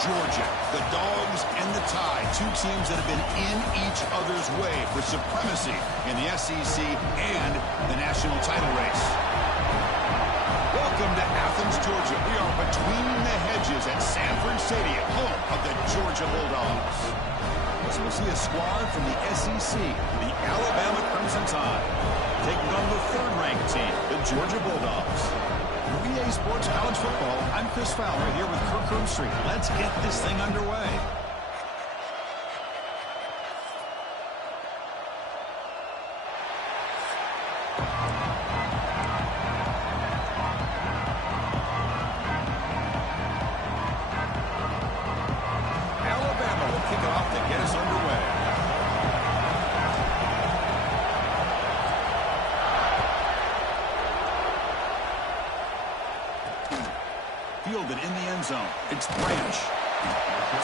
Georgia, the Dogs, and the Tide, two teams that have been in each other's way for supremacy in the SEC and the national title race. Welcome to Athens, Georgia. We are between the hedges at Sanford Stadium, home of the Georgia Bulldogs. So we'll see a squad from the SEC, the Alabama Crimson Tide, taking on the third-ranked team, the Georgia Bulldogs. For EA Sports College Football, I'm Chris Fowler here with Kirk Herbstreit. Let's get this thing underway. Alabama will kick it off to get us underway. Fielded in the end zone. It's Branch.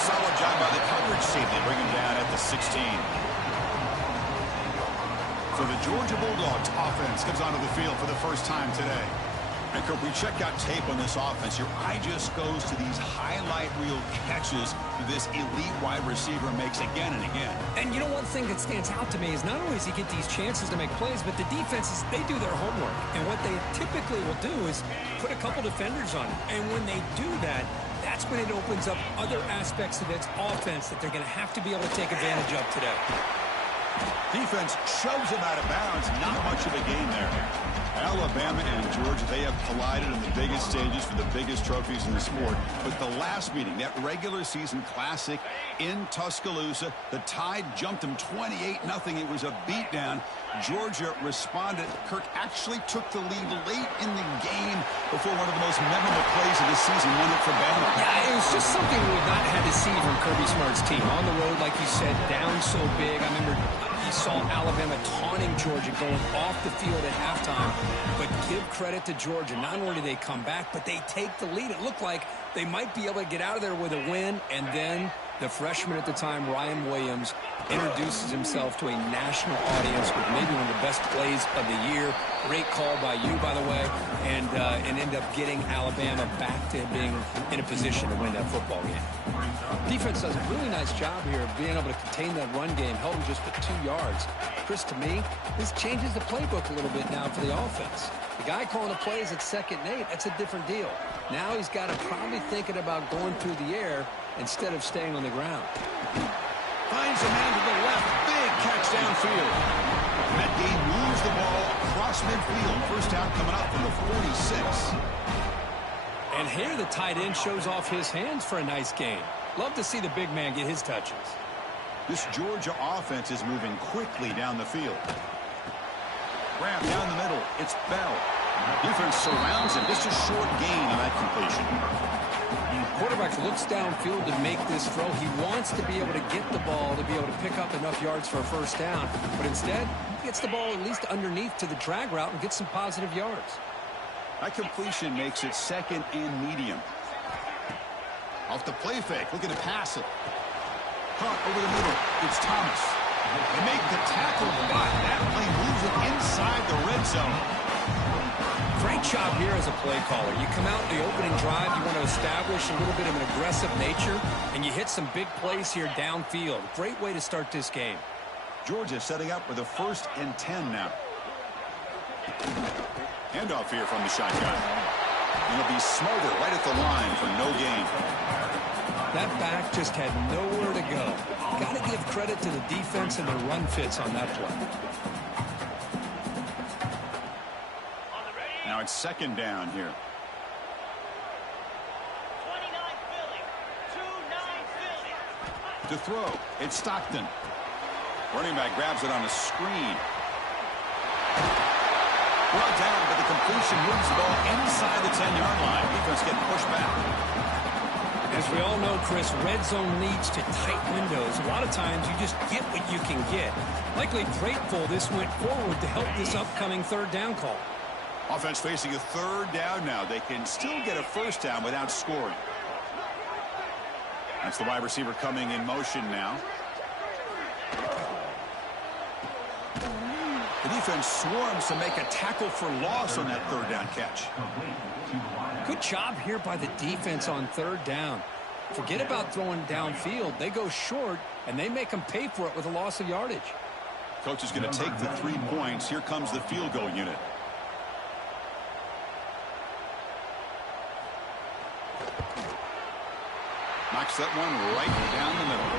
Solid job by the coverage team. They bring him down at the 16. So the Georgia Bulldogs offense comes onto the field for the first time today. And Kirk, we check out tape on this offense. Your eye just goes to these highlight reel catches this elite wide receiver makes again and again. And you know, one thing that stands out to me is not only does he get these chances to make plays, but the defenses, they do their homework. And what they typically will do is put a couple defenders on him. And when they do that, that's when it opens up other aspects of its offense that they're going to have to be able to take advantage of today. Defense shoves him out of bounds. Not much of a gain there. Alabama and Georgia, they have collided in the biggest stages for the biggest trophies in the sport. But the last meeting, that regular season classic in Tuscaloosa, the Tide jumped them 28-0. It was a beatdown. Georgia responded. Kirk actually took the lead late in the game before one of the most memorable plays of the season won it for Bama. Yeah, it was just something we've not had to see from Kirby Smart's team. On the road, like you said, down so big. I remember you saw Alabama taunting Georgia going off the field at halftime. But give credit to Georgia. Not only do they come back, but they take the lead. It looked like they might be able to get out of there with a win. And then the freshman at the time, Ryan Williams, introduces himself to a national audience with maybe one of the best plays of the year. Great call by you, by the way, and end up getting Alabama back to being in a position to win that football game. Defense does a really nice job here of being able to contain that run game, held them just for 2 yards. Chris, to me, this changes the playbook a little bit now for the offense. The guy calling the plays at 2nd and 8, that's a different deal. Now he's got to probably thinking about going through the air instead of staying on the ground. Finds a man to the left. Big catch downfield. That game moves the ball across midfield. First down coming up from the 46. And here the tight end shows off his hands for a nice game. Love to see the big man get his touches. This Georgia offense is moving quickly down the field. Grab down the middle. It's Bell. Defense surrounds him. Just a short gain on that completion. Quarterback looks downfield to make this throw. He wants to be able to get the ball to be able to pick up enough yards for a first down. But instead, he gets the ball at least underneath to the drag route and gets some positive yards. That completion makes it 2nd and medium. Off the play fake. Looking to pass it. Caught over the middle. It's Thomas. They make the tackle, but that play moves it inside the red zone. Great job here as a play caller. You come out in the opening drive, you want to establish a little bit of an aggressive nature, and you hit some big plays here downfield. Great way to start this game. Georgia setting up with a 1st and 10 now. Handoff here from the shotgun. It'll be Smoother right at the line for no gain. That back just had nowhere to go. Got to give credit to the defense and the run fits on that play. Now it's 2nd down here. 29 Philly. 2-9 Philly. To throw, it's Stockton. Running back grabs it on a screen. Brought down, but the completion moves the ball inside the 10-yard line. Defense getting pushed back. As we all know, Chris, red zone leads to tight windows. A lot of times you just get what you can get. Likely grateful this went forward to help this upcoming 3rd down call. Offense facing a 3rd down now. They can still get a first down without scoring. That's the wide receiver coming in motion now. The defense swarms to make a tackle for loss on that 3rd down catch. Good job here by the defense on 3rd down. Forget about throwing downfield. They go short, and they make them pay for it with a loss of yardage. Coach is going to take the 3 points. Here comes the field goal unit. Knocks that one right down the middle.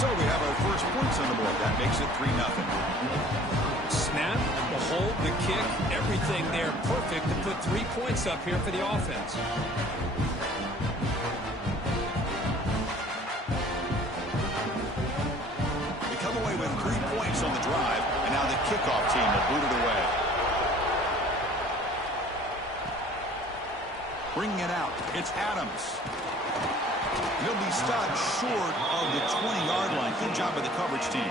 So we have our first points on the board. That makes it 3-0. Snap, the hold, the kick, everything there perfect to put 3 points up here for the offense. We come away with 3 points on the drive, and now the kickoff team will boot it away. Bringing it out, it's Adams. He'll be stopped short of the 20-yard line. Good job by the coverage team.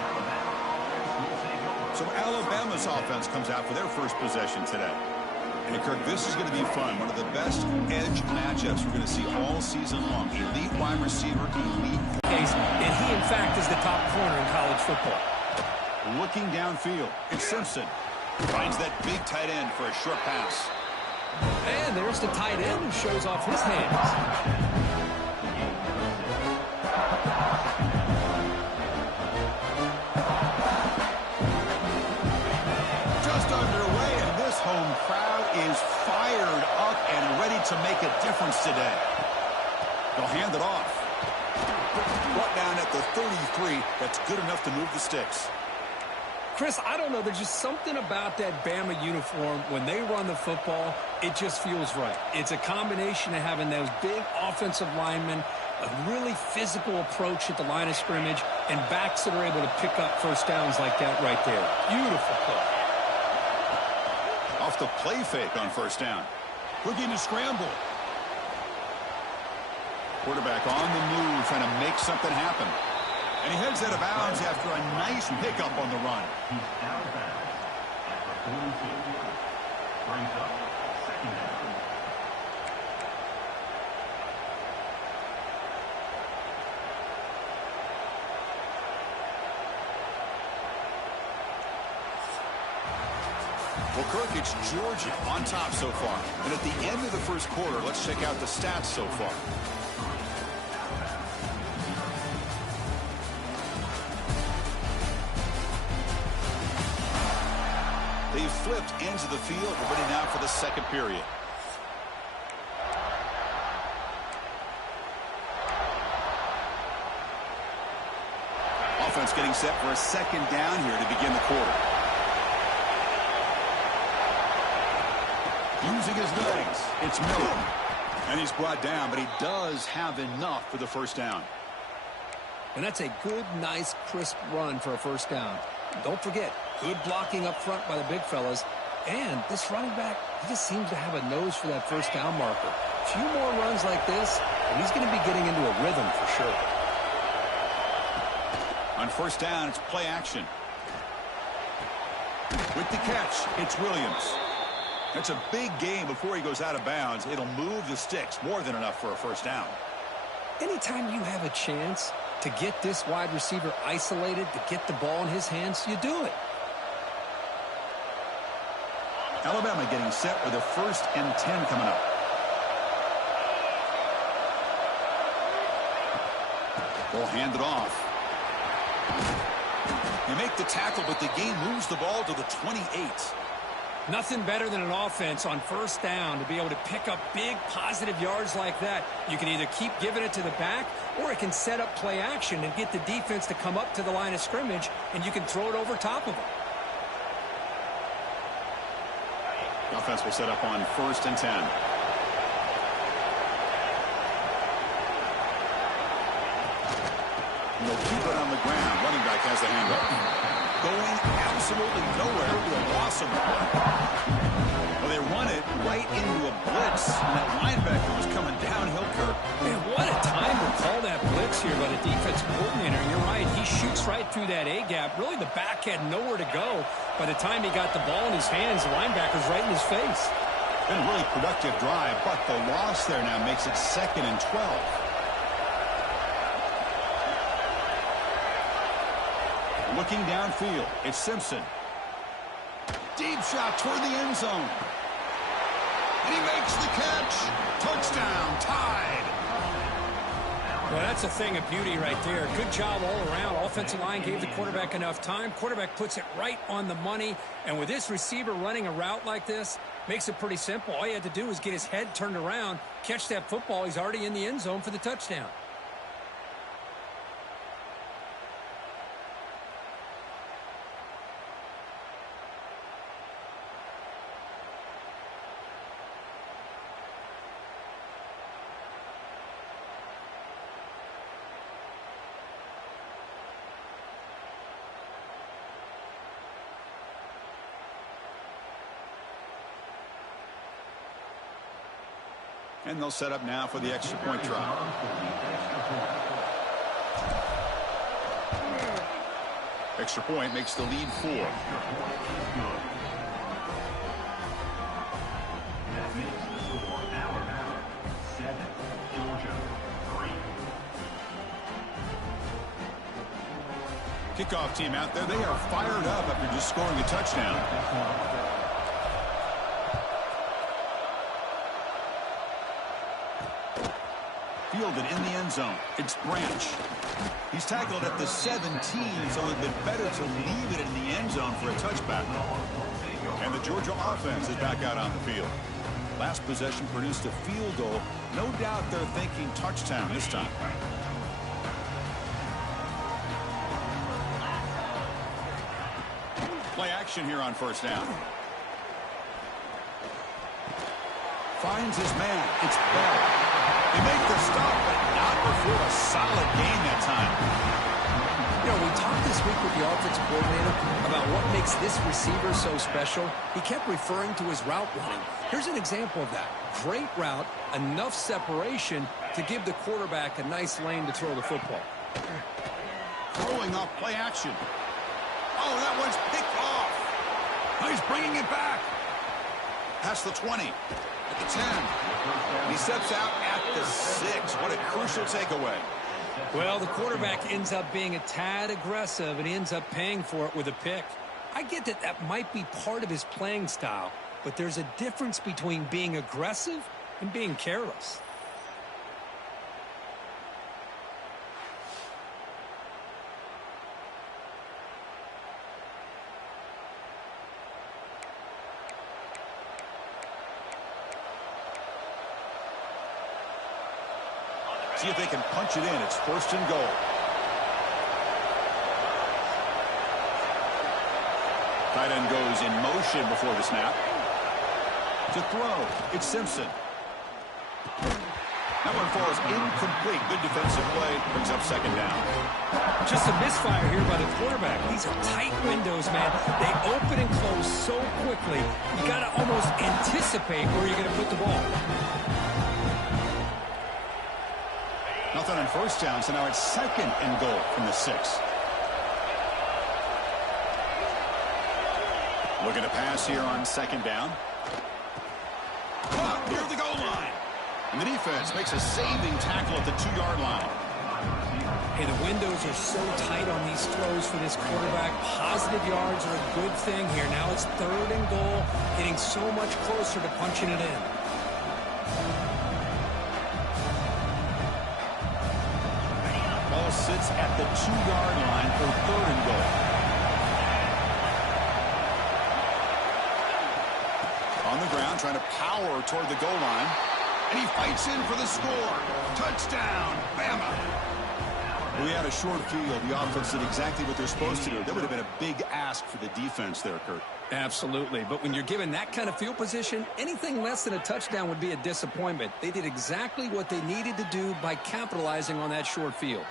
So Alabama's offense comes out for their first possession today. And Kirk, this is going to be fun. One of the best edge matchups we're going to see all season long. Elite wide receiver, elite. And he, in fact, is the top corner in college football. Looking downfield, it's Simpson. Finds that big tight end for a short pass. And there's the tight end who shows off his hands. Home crowd is fired up and ready to make a difference today. They'll hand it off. Brought down at the 33. That's good enough to move the sticks. Chris, I don't know. There's just something about that Bama uniform. When they run the football, it just feels right. It's a combination of having those big offensive linemen, a really physical approach at the line of scrimmage, and backs that are able to pick up first downs like that right there. Beautiful play. Off the play fake on first down. Looking to scramble. Quarterback on the move, trying to make something happen. And he heads out of bounds after a nice pickup on the run. He's out of bounds at the 42. Brings up second down. Well, Kirk, it's Georgia on top so far. And at the end of the first quarter, let's check out the stats so far. They've flipped into the field. We're ready now for the second period. Offense getting set for a second down here to begin the quarter. Using his legs, it's Miller. And he's brought down, but he does have enough for the first down. And that's a good, nice, crisp run for a first down. Don't forget, good blocking up front by the big fellas. And this running back, he just seems to have a nose for that first down marker. A few more runs like this, and he's going to be getting into a rhythm for sure. On first down, it's play action. With the catch, it's Williams. That's a big gain before he goes out of bounds. It'll move the sticks, more than enough for a first down. Anytime you have a chance to get this wide receiver isolated, to get the ball in his hands, you do it. Alabama getting set with a 1st and 10 coming up. They'll hand it off. They make the tackle, but the game moves the ball to the 28. Nothing better than an offense on first down to be able to pick up big positive yards like that. You can either keep giving it to the back, or it can set up play action and get the defense to come up to the line of scrimmage, and you can throw it over top of them. The offense will set up on 1st and 10. And they'll keep it on the ground. Running back has the handoff. Going absolutely nowhere with a loss on the play. Well, they run it right into a blitz, and that linebacker was coming downhill, Kirk. Man, what a time to call that blitz here by the defensive coordinator. You're right, he shoots right through that A-gap. Really, the back had nowhere to go. By the time he got the ball in his hands, the linebacker's right in his face. Been a really productive drive, but the loss there now makes it 2nd and 12. Looking downfield, it's Simpson. Deep shot toward the end zone. And he makes the catch. Touchdown, tied. Well, that's a thing of beauty right there. Good job all around. Offensive line gave the quarterback enough time. Quarterback puts it right on the money. And with this receiver running a route like this, makes it pretty simple. All you had to do was get his head turned around, catch that football. He's already in the end zone for the touchdown. And they'll set up now for the extra point try. Extra point makes the lead 4. That makes the score Alabama 7, Georgia 3. Kickoff team out there. They are fired up after just scoring a touchdown. Fielded in the end zone. It's Branch. He's tackled at the 17, so it would have been better to leave it in the end zone for a touchback. And the Georgia offense is back out on the field. Last possession produced a field goal. No doubt they're thinking touchdown this time. Play action here on first down. Finds his man. It's Bell. They make the stop, but not before a solid gain that time. You know, we talked this week with the offensive coordinator about what makes this receiver so special. He kept referring to his route running. Here's an example of that. Great route, enough separation to give the quarterback a nice lane to throw the football. Throwing off play action. Oh, that one's picked off. Oh, he's bringing it back. Past the 20. At the 10. He steps out at the 6. What a crucial takeaway. Well, the quarterback ends up being a tad aggressive, and he ends up paying for it with a pick. I get that that might be part of his playing style, but there's a difference between being aggressive and being careless. See if they can punch it in. It's first and goal. Tight end goes in motion before the snap. To throw, it's Simpson. That one falls incomplete. Good defensive play. Brings up second down. Just a misfire here by the quarterback. These are tight windows, man. They open and close so quickly. You got to almost anticipate where you're going to put the ball. Nothing on first down, so now it's second and goal from the 6. Looking to pass here on second down. Caught near the goal line. And the defense makes a saving tackle at the 2-yard line. Hey, the windows are so tight on these throws for this quarterback. Positive yards are a good thing here. Now it's third and goal, getting so much closer to punching it in. Ball sits at the 2-yard line for third and goal. On the ground, trying to power toward the goal line. And he fights in for the score. Touchdown, Bama. We had a short field. The offense did exactly what they're supposed to do. That would have been a big ask for the defense there, Kurt. Absolutely. But when you're given that kind of field position, anything less than a touchdown would be a disappointment. They did exactly what they needed to do by capitalizing on that short field.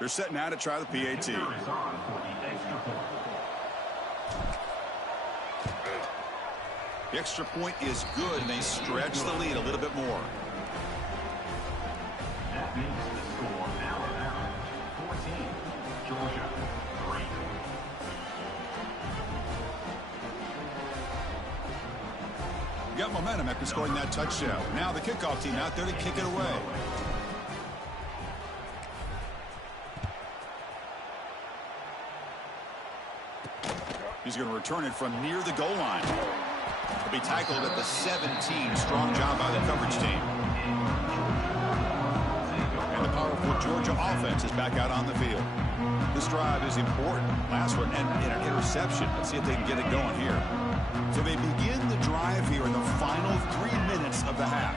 They're setting out to try the PAT. The extra point is good, and they stretch the lead a little bit more. That makes the score Alabama 14, Georgia 3. Got momentum after scoring that touchdown. Now the kickoff team out there to kick it away. He's going to return it from near the goal line. He'll be tackled at the 17. Strong job by the coverage team. And the powerful Georgia offense is back out on the field. This drive is important. Last one ended in an interception. Let's see if they can get it going here. So they begin the drive here in the final 3 minutes of the half.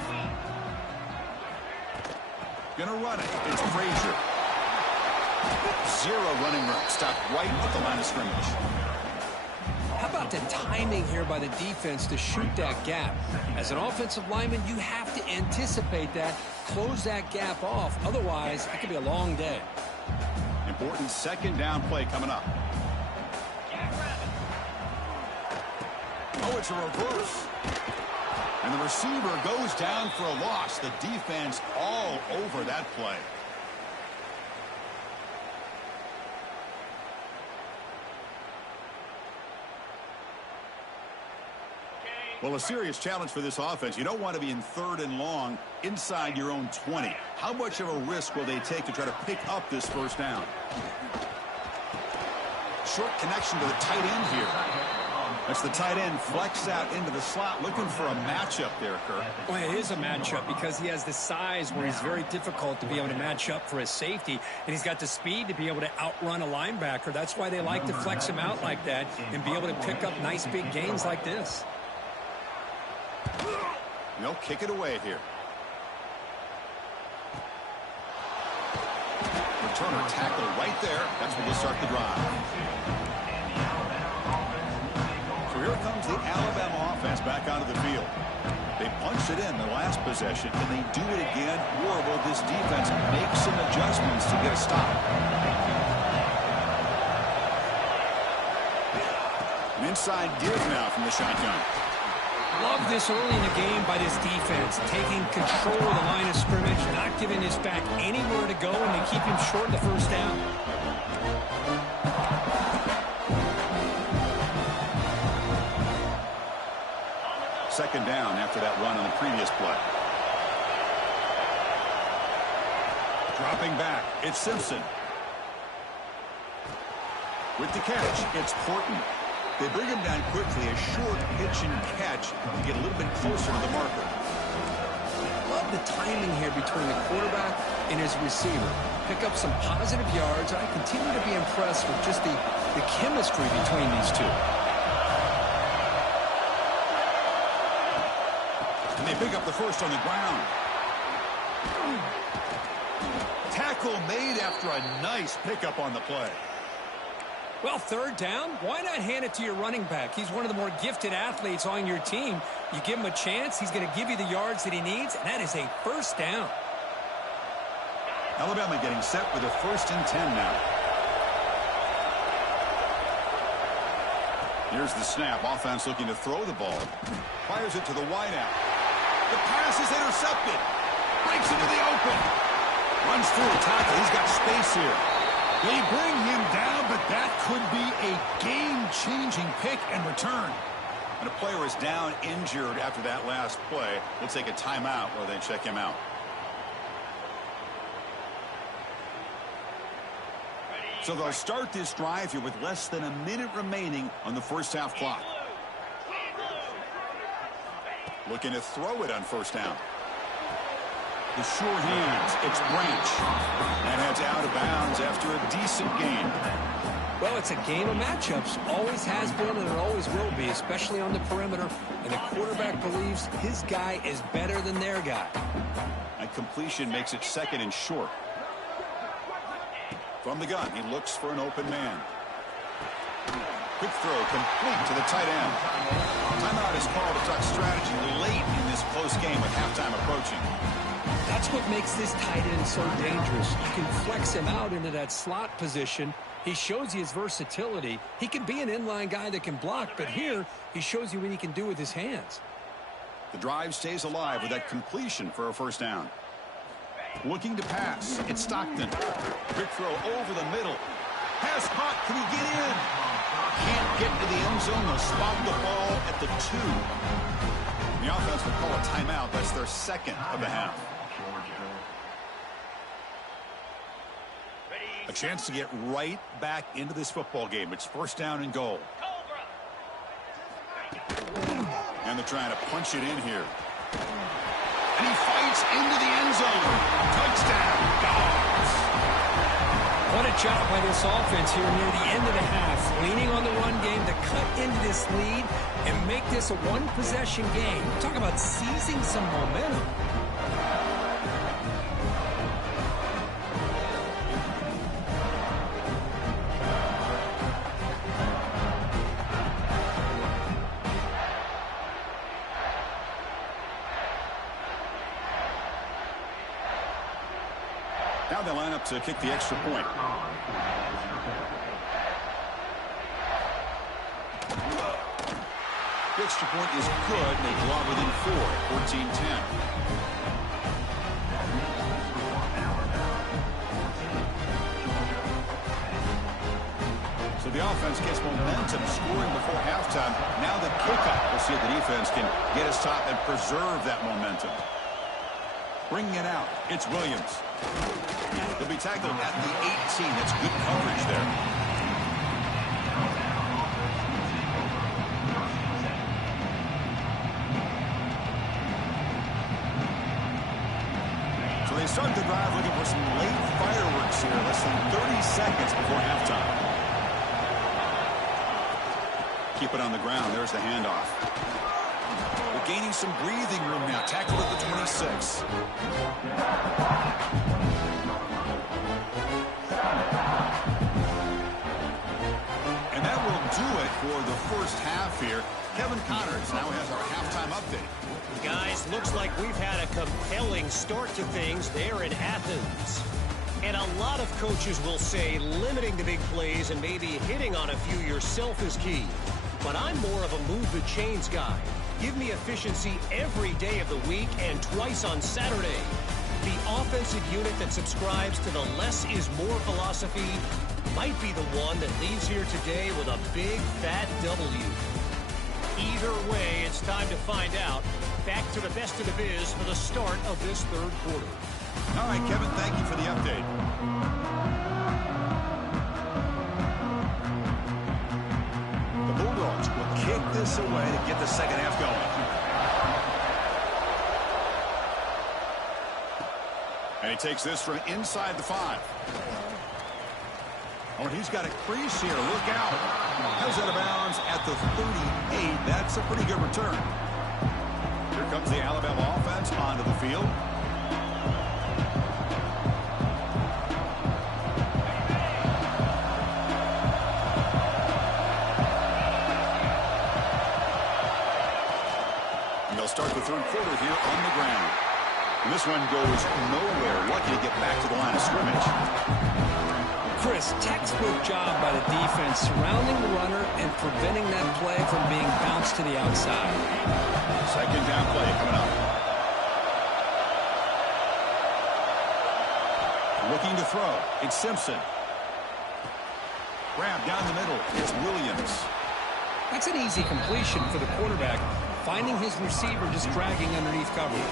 Gonna run it. It's Frazier. Zero running room. Stopped right at the line of scrimmage. How about the timing here by the defense to shoot that gap? As an offensive lineman, you have to anticipate that, close that gap off. Otherwise, it could be a long day. Important second down play coming up. Oh, it's a reverse. And the receiver goes down for a loss. The defense all over that play. Well, a serious challenge for this offense. You don't want to be in 3rd and long inside your own 20. How much of a risk will they take to try to pick up this first down? Short connection to the tight end here. That's the tight end flex out into the slot, looking for a matchup there, Kirk. Well, it is a matchup because he has the size where he's very difficult to be able to match up for his safety, and he's got the speed to be able to outrun a linebacker. That's why they like to flex him out like that and be able to pick up nice big gains like this. They'll kick it away here. Returner tackle right there. That's when they'll start the drive. So here comes the Alabama offense back onto the field. They punched it in the last possession, and they do it again. Horrible. This defense makes some adjustments to get a stop. An inside give now from the shotgun. Love this early in the game by this defense, taking control of the line of scrimmage, not giving his back anywhere to go, and they keep him short of the first down. Second down after that run on the previous play. Dropping back, it's Simpson. With the catch, it's Porton. They bring him down quickly, a short pitch and catch to get a little bit closer to the marker. Love the timing here between the quarterback and his receiver. Pick up some positive yards. I continue to be impressed with just the chemistry between these two. And they pick up the first on the ground. Tackle made after a nice pickup on the play. Well, 3rd down, why not hand it to your running back? He's one of the more gifted athletes on your team. You give him a chance, he's going to give you the yards that he needs, and that is a first down. Alabama getting set with a 1st and 10 now. Here's the snap. Offense looking to throw the ball. Fires it to the wideout. The pass is intercepted. Breaks into the open. Runs through the tackle. He's got space here. They bring him down, but that could be a game-changing pick and return. And a player is down injured after that last play. We'll take a timeout while they check him out. So they'll start this drive here with less than a minute remaining on the first half clock. Looking to throw it on first down. The short hands, it's Branch. That heads out of bounds after a decent game. Well, it's a game of matchups. Always has been and it always will be, especially on the perimeter. And the quarterback believes his guy is better than their guy. A completion makes it 2nd and short. From the gun, he looks for an open man. Quick throw complete to the tight end. Timeout is called to talk strategy late in this close game with halftime approaching. That's what makes this tight end so dangerous. You can flex him out into that slot position. He shows you his versatility. He can be an inline guy that can block, but here he shows you what he can do with his hands. The drive stays alive with that completion for a first down. Looking to pass. It's Stockton. Quick throw over the middle. Pass caught. Can he get in? Can't get to the end zone. They'll spot the ball at the 2. The offense will call a timeout. That's their second of the half. A chance to get right back into this football game. It's first down and goal. And they're trying to punch it in here. And he fights into the end zone. Touchdown, Dogs. What a job by this offense here near the end of the half. Leaning on the run game to cut into this lead and make this a one-possession game. Talk about seizing some momentum. Now they line up to kick the extra point. The extra point is good. They draw within 14-10. So the offense gets momentum, scoring before halftime. Now the kickoff. We'll see if the defense can get a stop and preserve that momentum. Bringing it out, it's Williams. He'll be tackled at the 18. That's good coverage there. So they start the drive looking for some late fireworks here. Less than 30 seconds before halftime. Keep it on the ground. There's the handoff. They're gaining some breathing room now. Tackled at the 26. And that will do it for the first half here. Kevin Connors now has our halftime update. Guys, looks like we've had a compelling start to things there in Athens. And a lot of coaches will say limiting the big plays and maybe hitting on a few yourself is key. But I'm more of a move the chains guy. Give me efficiency every day of the week and twice on Saturday. The offensive unit that subscribes to the less is more philosophy might be the one that leaves here today with a big fat W. Either way, it's time to find out. Back to the best of the biz for the start of this third quarter. All right, Kevin, thank you for the update. The Bulldogs will kick this away to get the second half going. And he takes this from inside the 5. Oh, he's got a crease here. Look out. Has out of bounds at the 38. That's a pretty good return. Here comes the Alabama offense onto the field. And they'll start the third quarter here on the ground. And this one goes nowhere. Lucky to get back to the line of scrimmage. Chris, textbook job by the defense surrounding the runner and preventing that play from being bounced to the outside. Second down play coming up. Looking to throw. It's Simpson. Grab down the middle. It's Williams. That's an easy completion for the quarterback, finding his receiver just dragging underneath coverage.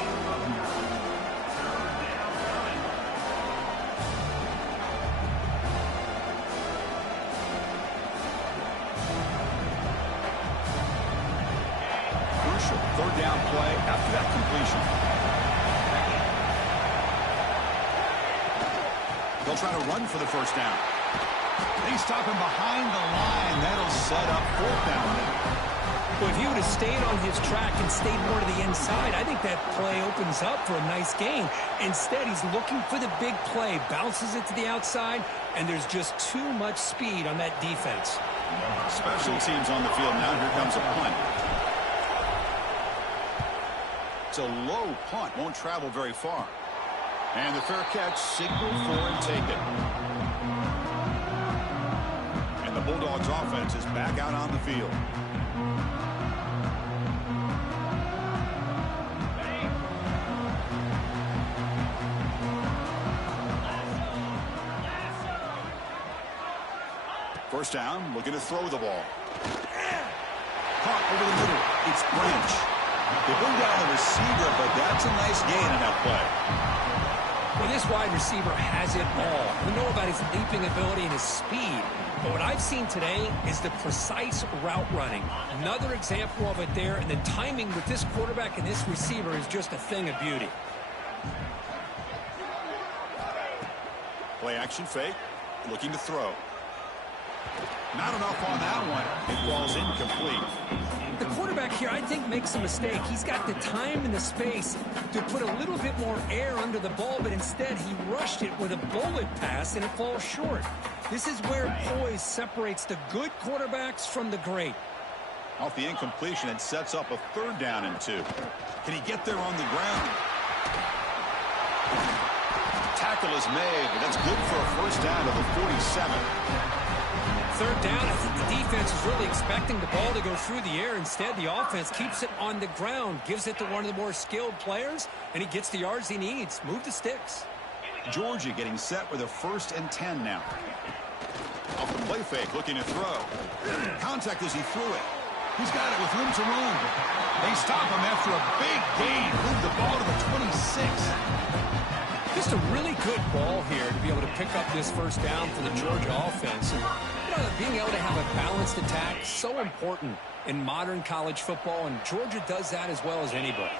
Third down play after that completion. They'll try to run for the first down. They stop him behind the line. That'll set up fourth down. Well, if he would have stayed on his track and stayed more to the inside, I think that play opens up for a nice gain. Instead, he's looking for the big play, bounces it to the outside, and there's just too much speed on that defense. Special teams on the field now. Here comes a punt. It's a low punt, won't travel very far. And the fair catch, signal for and take it. And the Bulldogs offense is back out on the field. First down, looking to throw the ball. Caught over the middle. It's Branch. They bring down the receiver, but that's a nice gain in that play. Well, this wide receiver has it all. We know about his leaping ability and his speed. But what I've seen today is the precise route running. Another example of it there, and the timing with this quarterback and this receiver is just a thing of beauty. Play action fake, looking to throw. Not enough on that one. It falls incomplete. The quarterback here, I think, makes a mistake. He's got the time and the space to put a little bit more air under the ball, but instead he rushed it with a bullet pass, and it falls short. This is where poise separates the good quarterbacks from the great. Off the incompletion, it sets up a 3rd down and 2. Can he get there on the ground? Tackle is made, but that's good for a 1st down to the 47. 3rd down, I think the defense is really expecting the ball to go through the air. Instead, the offense keeps it on the ground, gives it to one of the more skilled players, and he gets the yards he needs. Move the sticks. Georgia getting set with a 1st and 10 now. Off the play fake, looking to throw. Contact as he threw it. He's got it with room to run. They stop him after a big gain. Move the ball to the 26. Just a really good ball here to be able to pick up this 1st down for the Georgia offense. And, being able to have a balanced attack, so important in modern college football, and Georgia does that as well as anybody.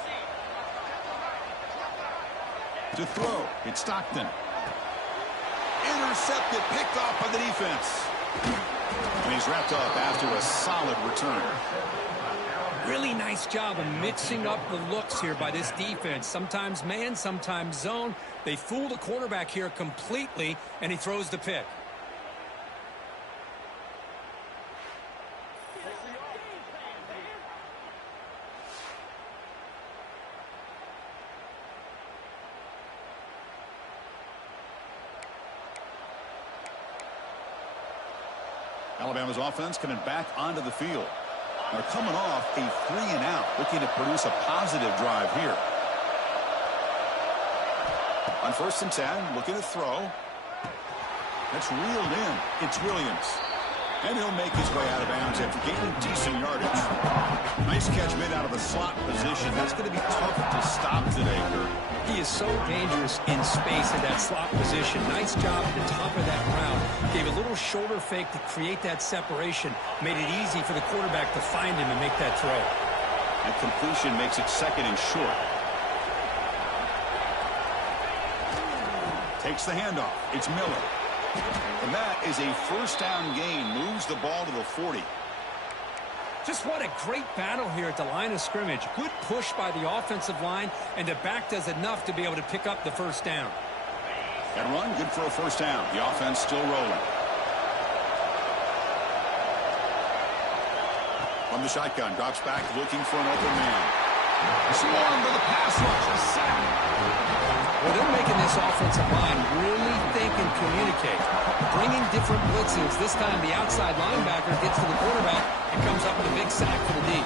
To throw, it's Stockton. Intercepted, picked off by the defense. And he's wrapped up after a solid return. Really nice job of mixing up the looks here by this defense. Sometimes man, sometimes zone. They fool the quarterback here completely, and he throws the pick. Alabama's offense coming back onto the field. They're coming off a 3-and-out, looking to produce a positive drive here. On 1st and 10, looking to throw. That's reeled in. It's Williams. And he'll make his way out of bounds after gaining decent yardage. Nice catch made out of a slot position. That's going to be tough to stop today, Kurt. He is so dangerous in space in that slot position. Nice job at the top of that route. Gave a little shoulder fake to create that separation. Made it easy for the quarterback to find him and make that throw. That completion makes it 2nd and short. Takes the handoff. It's Miller. And that is a 1st down gain. Moves the ball to the 40. Just what a great battle here at the line of scrimmage. Good push by the offensive line, and the back does enough to be able to pick up the 1st down. That run, good for a 1st down. The offense still rolling. From the shotgun, drops back, looking for an open man. Swarmed by the pass rush, a sack. Well, they're making this offensive line really think and communicate. Bringing different blitzes. This time the outside linebacker gets to the quarterback and comes up with a big sack for the D.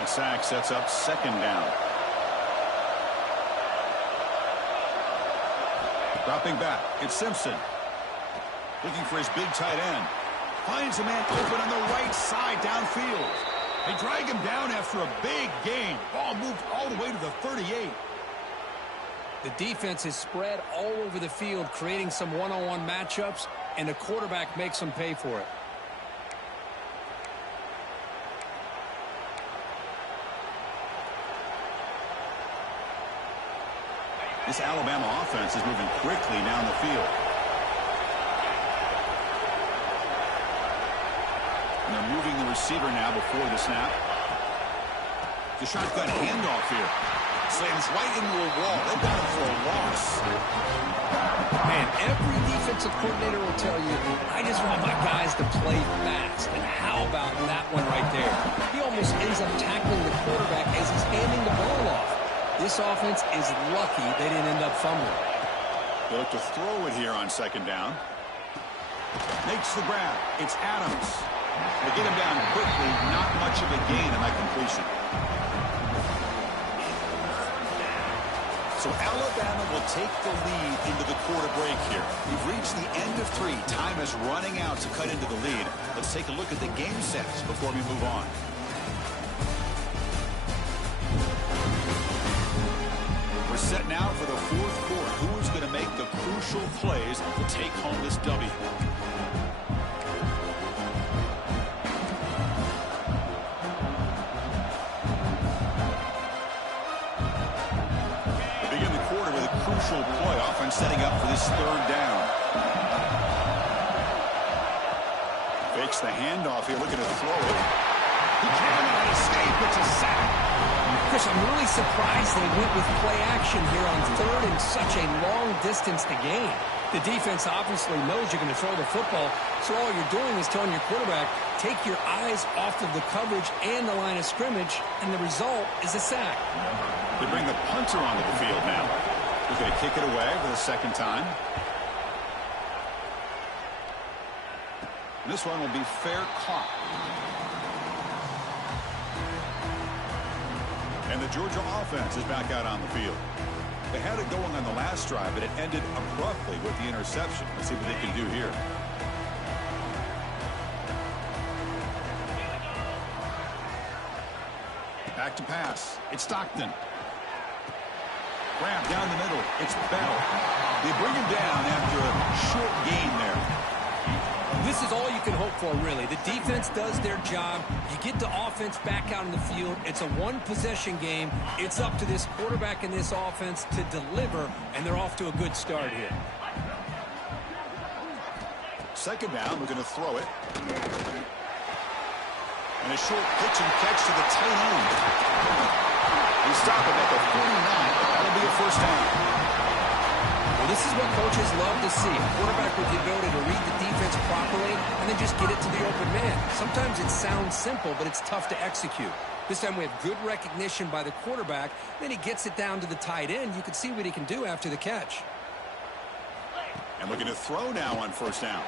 The sack sets up 2nd down. Dropping back, it's Simpson. Looking for his big tight end. Finds a man open on the right side downfield. They drag him down after a big gain. Ball moved all the way to the 38. The defense is spread all over the field, creating some one-on-one matchups, and the quarterback makes them pay for it. This Alabama offense is moving quickly down the field. And they're moving the receiver now before the snap. The shotgun handoff here. Slams right into a wall. They've got him for a loss. Man, every defensive coordinator will tell you, I just want my guys to play fast. And how about that one right there? He almost ends up tackling the quarterback as he's handing the ball off. This offense is lucky they didn't end up fumbling. They look to throw it here on 2nd down. Makes the grab. It's Adams. They get him down quickly. Not much of a gain in that completion. So Alabama will take the lead into the quarter break here. We've reached the end of 3. Time is running out to cut into the lead. Let's take a look at the game sets before we move on. We're set now for the 4th quarter. Who is going to make the crucial plays to take home this W? Play offense setting up for this 3rd down. Fakes the handoff here, looking to throw it. He cannot escape. It's a sack. Chris, I'm really surprised they went with play action here on 3rd and such a long distance to gain. The defense obviously knows you're going to throw the football, so all you're doing is telling your quarterback, take your eyes off of the coverage and the line of scrimmage, and the result is a sack. They bring the punter onto the field now. He's going to kick it away for the 2nd time. This one will be fair caught. And the Georgia offense is back out on the field. They had it going on the last drive, but it ended abruptly with the interception. Let's see what they can do here. Back to pass. It's Stockton. Grab down the middle. It's Bell. They bring him down after a short gain there. This is all you can hope for, really. The defense does their job. You get the offense back out in the field. It's a one-possession game. It's up to this quarterback and this offense to deliver, and they're off to a good start here. 2nd down, we're going to throw it. And a short pitch and catch to the tight end. We stop him at the 49. That'll be a 1st down. Well, this is what coaches love to see. A quarterback with the ability to read the defense properly and then just get it to the open man. Sometimes it sounds simple, but it's tough to execute. This time we have good recognition by the quarterback. Then he gets it down to the tight end. You can see what he can do after the catch. And looking to throw now on 1st down.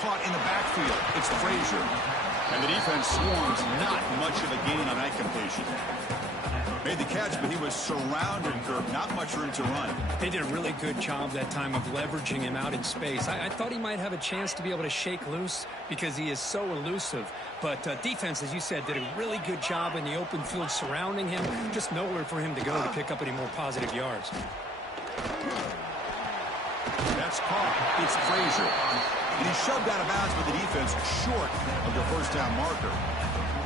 Caught in the backfield. It's Frazier. And the defense swarms. Not much of a gain on that completion. Made the catch, but he was surrounded, Kirk. Not much room to run. They did a really good job that time of leveraging him out in space. I thought he might have a chance to be able to shake loose because he is so elusive. But defense, as you said, did a really good job in the open field surrounding him. Just nowhere for him to go to pick up any more positive yards. That's caught. It's Frazier. And he's shoved out of bounds with the defense short of the 1st down marker.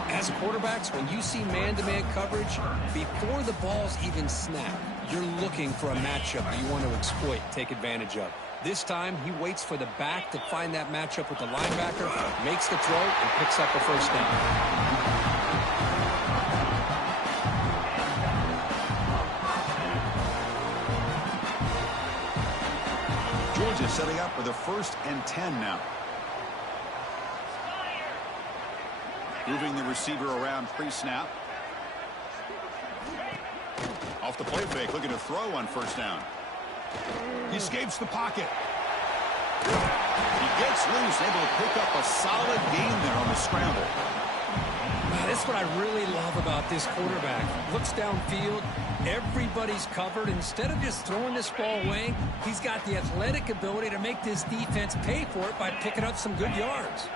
As quarterbacks, when you see man-to-man coverage, before the balls even snap, you're looking for a matchup you want to exploit, take advantage of. This time, he waits for the back to find that matchup with the linebacker, makes the throw, and picks up the 1st down. Georgia setting up for the 1st and 10 now. Moving the receiver around pre-snap. Off the play fake, looking to throw on 1st down. He escapes the pocket. He gets loose, able to pick up a solid gain there on the scramble. That's what I really love about this quarterback. Looks downfield, everybody's covered. Instead of just throwing this ball away, he's got the athletic ability to make this defense pay for it by picking up some good yards.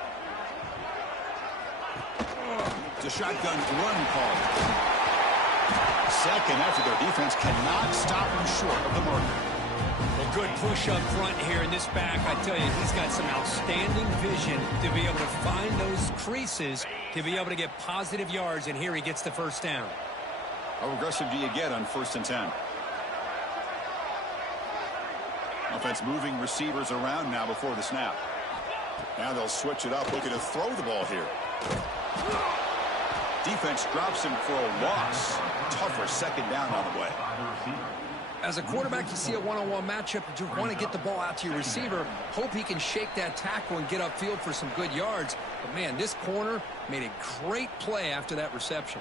It's a shotgun run call. 2nd after their defense cannot stop him short of the marker. Well, good push up front here in this back. I tell you, he's got some outstanding vision to be able to find those creases, to be able to get positive yards, and here he gets the 1st down. How aggressive do you get on 1st and 10? Offense moving receivers around now before the snap. Now they'll switch it up, looking to throw the ball here. Defense drops him for a loss. Tougher 2nd down on the way. As a quarterback, you see a one-on-one matchup, you want to get the ball out to your receiver, hope he can shake that tackle and get upfield for some good yards. But, man, this corner made a great play after that reception.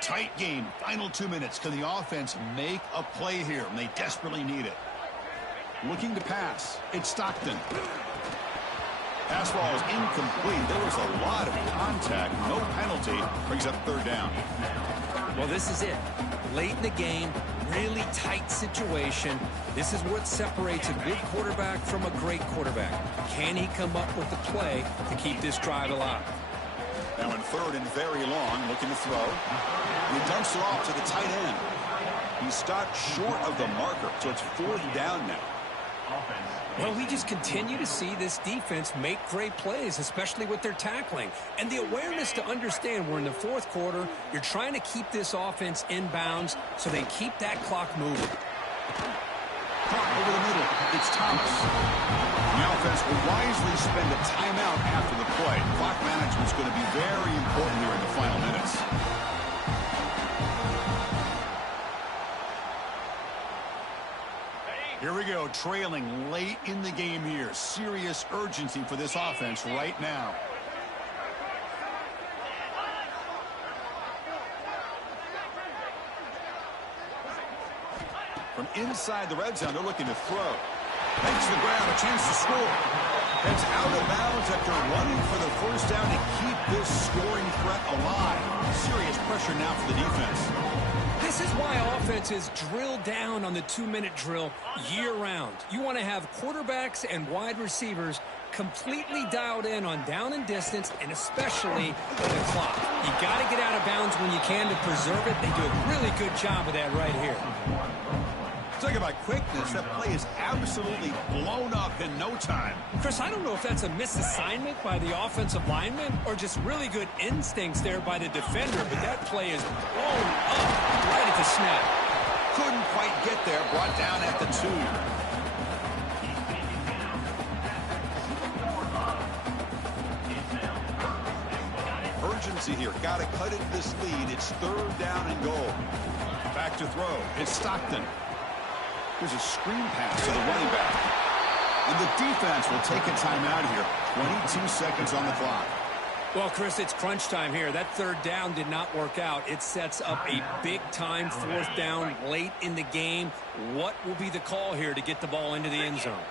Tight game. Final 2 minutes. Can the offense make a play here? And they desperately need it. Looking to pass. It's Stockton. Pass ball is incomplete. There was a lot of contact. No penalty. Brings up third down. Well, this is it. Late in the game, really tight situation. This is what separates a good quarterback from a great quarterback. Can he come up with the play to keep this drive alive? Now in third and very long, looking to throw. He dumps it off to the tight end. He stopped short of the marker, so it's fourth down now. Well, we just continue to see this defense make great plays, especially with their tackling. And the awareness to understand we're in the fourth quarter, you're trying to keep this offense in bounds so they keep that clock moving. Caught over the middle. It's Thomas. The offense will wisely spend a timeout after the play. Clock management's going to be very important here in the final minutes. Here we go, trailing late in the game here. Serious urgency for this offense right now. From inside the red zone, they're looking to throw. Makes the ground, a chance to score. Heads out of bounds after running for the first down to keep this scoring threat alive. Serious pressure now for the defense. This is why offenses drill down on the 2-minute drill year-round. You want to have quarterbacks and wide receivers completely dialed in on down and distance, and especially the clock. You got to get out of bounds when you can to preserve it. They do a really good job of that right here. Talk about quickness. That play is absolutely blown up in no time. Chris, I don't know if that's a misassignment by the offensive lineman or just really good instincts there by the defender, but that play is blown up right at the snap. Couldn't quite get there. Brought down at the 2. Urgency here. Got to cut into this lead. It's third down and goal. Back to throw. It's Stockton. There's a screen pass to the running back. And the defense will take a timeout here. 22 seconds on the clock. Well, Chris, it's crunch time here. That third down did not work out. It sets up a big-time fourth down late in the game. What will be the call here to get the ball into the end zone?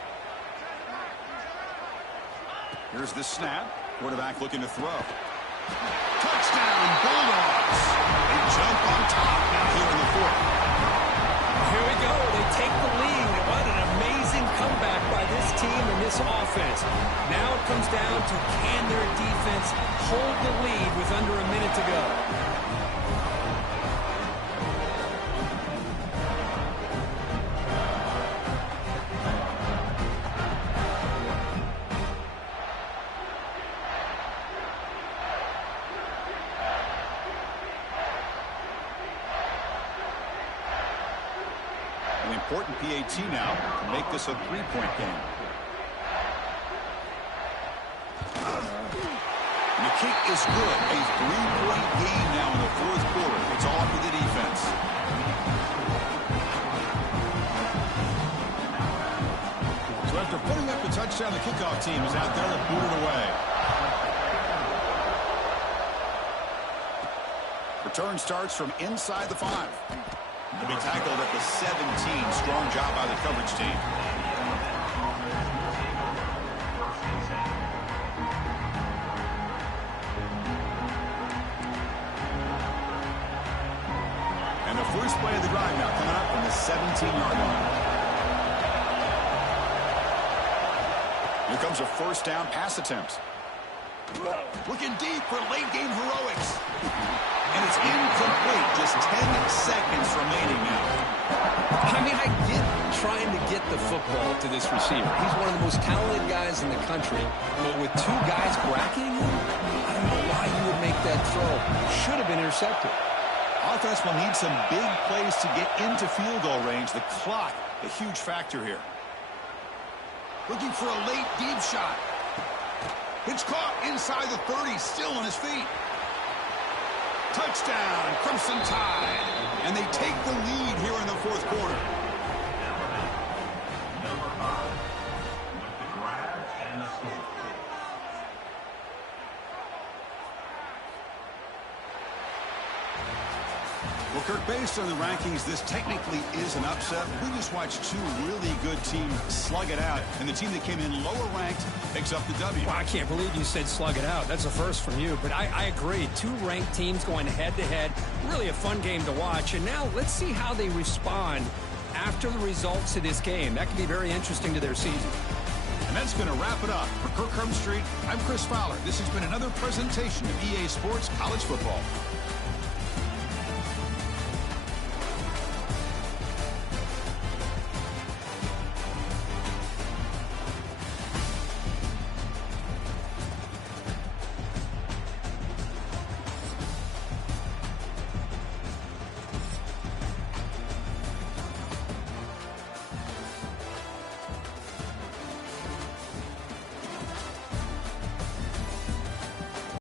Here's the snap. Quarterback looking to throw. Touchdown, Bulldogs. They jump on top now here in the fourth. Here we go. They take the lead. What an amazing comeback by this team and this offense. Now it comes down to can their defense hold the lead with under a minute to go. An important PAT now to make this a three-point game. And the kick is good. A three-point game now in the fourth quarter. It's all up to the defense. So after putting up the touchdown, the kickoff team is out there to boot it away. Return starts from inside the 5. To be tackled at the 17. Strong job by the coverage team. And the first play of the drive now coming up from the 17-yard line. Here comes a first down pass attempt. Looking deep for late game heroics. And it's incomplete. Just 10 seconds remaining now. I mean, I get trying to get the football to this receiver. He's one of the most talented guys in the country. But with two guys bracketing him, I don't know why you would make that throw. Should have been intercepted. Offense will need some big plays to get into field goal range. The clock, a huge factor here. Looking for a late deep shot. It's caught inside the 30, still on his feet. Touchdown, Crimson Tide. And they take the lead here in the fourth quarter. Number 5 with the grab and the score. Well, Kirk, based on the rankings, this technically is an upset. We just watched two really good teams slug it out, and the team that came in lower ranked picks up the W. Well, I can't believe you said slug it out. That's a first from you, but I agree. Two ranked teams going head-to-head. Really a fun game to watch, and now let's see how they respond after the results of this game. That could be very interesting to their season. And that's going to wrap it up. For Kirk Herbstreit, I'm Chris Fowler. This has been another presentation of EA Sports College Football.